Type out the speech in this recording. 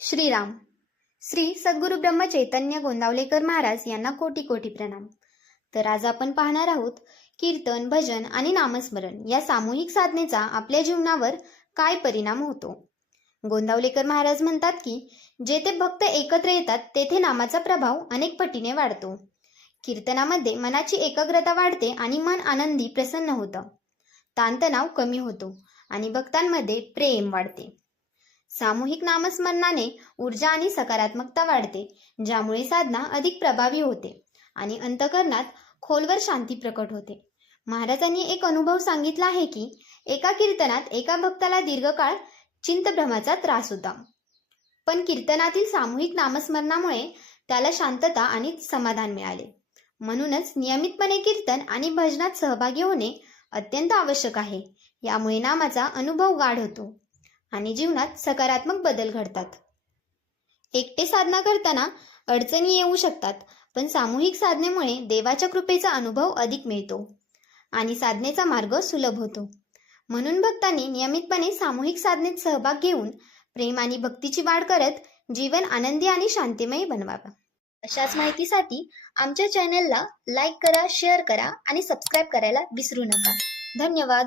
श्रीराम. श्री सद्गुरु ब्रह्म चैतन्य गोंदावलेकर महाराज यांना कोटी कोटी प्रणाम. तर आज आपण पाहणार आहोत कीर्तन, भजन आणि नामस्मरण या सामूहिक साधनेचा आपल्या जीवनावर काय परिणाम होतो. गोंदावलेकर महाराज म्हणतात की जेथे भक्त एकत्र येतात तेथे नामाचा प्रभाव अनेक पटीने वाढतो. कीर्तनामध्ये मनाची एकाग्रता वाढते आणि मन आनंदी प्रसन्न होतं. ताणतणाव कमी होतो आणि भक्तांमध्ये प्रेम वाढते. सामूहिक नामस्मरणाने ऊर्जा आणि सकारात्मकता वाढते, ज्यामुळे साधना अधिक प्रभावी होते आणि अंतःकरणात खोलवर शांती प्रकट होते. महाराजांनी एक अनुभव सांगितला आहे की एका कीर्तनात एका भक्ताला दीर्घकाळ चिंतभ्रमाचा त्रास होता, पण कीर्तनातील सामूहिक नामस्मरणामुळे त्याला शांतता आणि समाधान मिळाले. म्हणूनच नियमितपणे कीर्तन आणि भजनात सहभागी होणे अत्यंत आवश्यक आहे. यामुळे नामाचा अनुभव गाढ होतो आणि जीवनात सकारात्मक बदल घडतात. एकटे साधना करताना अडचणी येऊ शकतात, पण सामूहिक साधनेमुळे देवाच्या कृपेचा अनुभव अधिक मिळतो आणि साधनेचा मार्ग सुलभ होतो. म्हणून भक्तांनी नियमितपणे सामूहिक साधनेत सहभाग घेऊन प्रेम आणि भक्तीची वाढ करत जीवन आनंदी आणि शांतिमय बनवावं. अशाच माहितीसाठी आमच्या चॅनलला लाईक करा, शेअर करा आणि सबस्क्राईब करायला विसरू नका. धन्यवाद.